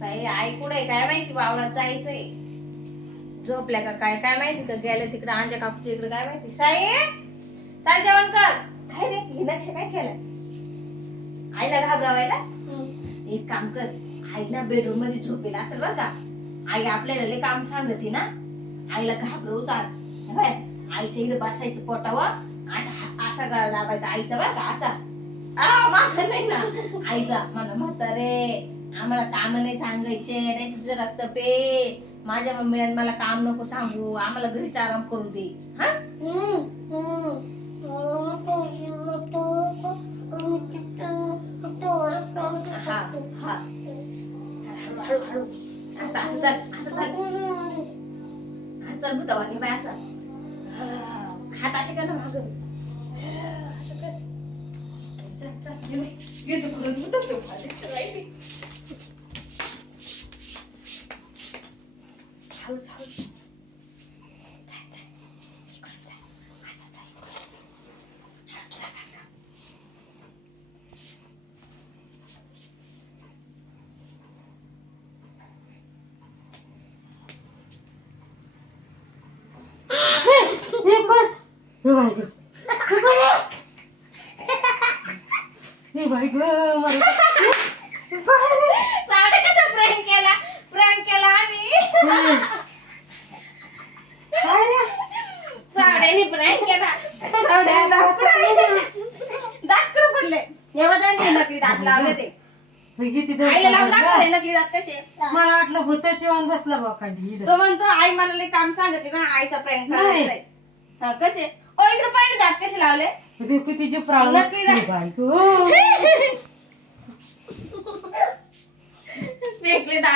ताई आई कुठे काय माहिती वावरात जायचंय? झोपल्या का काय? काय माहिती? का गेल्या तिकडे अंजा काकूच्या इकडे काय माहिती? साई चाल जेवण कर. काय रे? हे लक्ष काय केलं आईला घाबरावायला? एक काम कर. आई ना बेडरूममध्ये झोपेल असेल बर का? आई आपल्याला लय काम सांगते ना? आईला घाबरवू चाल. बाय, आईच्या इकडे बसायचं पोटावर. असा असा गळा दाबायचा आईचा बर का? असा. आ, माझा नाही ना. आईचा. म्हणा म्हातारे आम्हाला काम नाही सांगायचे नाही तुझं रक्त पे. माझ्या मम्मीने मला काम नको सांगू आम्हाला घरीच आराम करू दे. हा? हा हा. हळू हळू हळू असं असं चल असं चल. असं चल भूतावानी बाय असं. हात असे कर ना मागं असं कर चल चल ये बाई. भूत तो हळू हळू चल, चल. इकडून चल. असं चल, इकडून. हळू चल बरं का. हे कोण हे बाई गं. हे बाई गं, मला- साडे कसा प्रँक केला प्रँक केला आम्ही हे. काय रे? प्रँक केला. साड्या दात कुठं पडले. एवढा त्यांचे नकली दात लावले ते. किती आईला लावून दडपण दाखवले बघ. नकली दात कसे मला वाटलं भूताचे वाहन बसला इकडं. तो म्हणतो आई मला लई काम सांगते ना आईचा प्रँक नाही. हा, कसे? ओ इकडे पाहिजे दात कसे लावले? ते किती नकली दात. फेकले दात.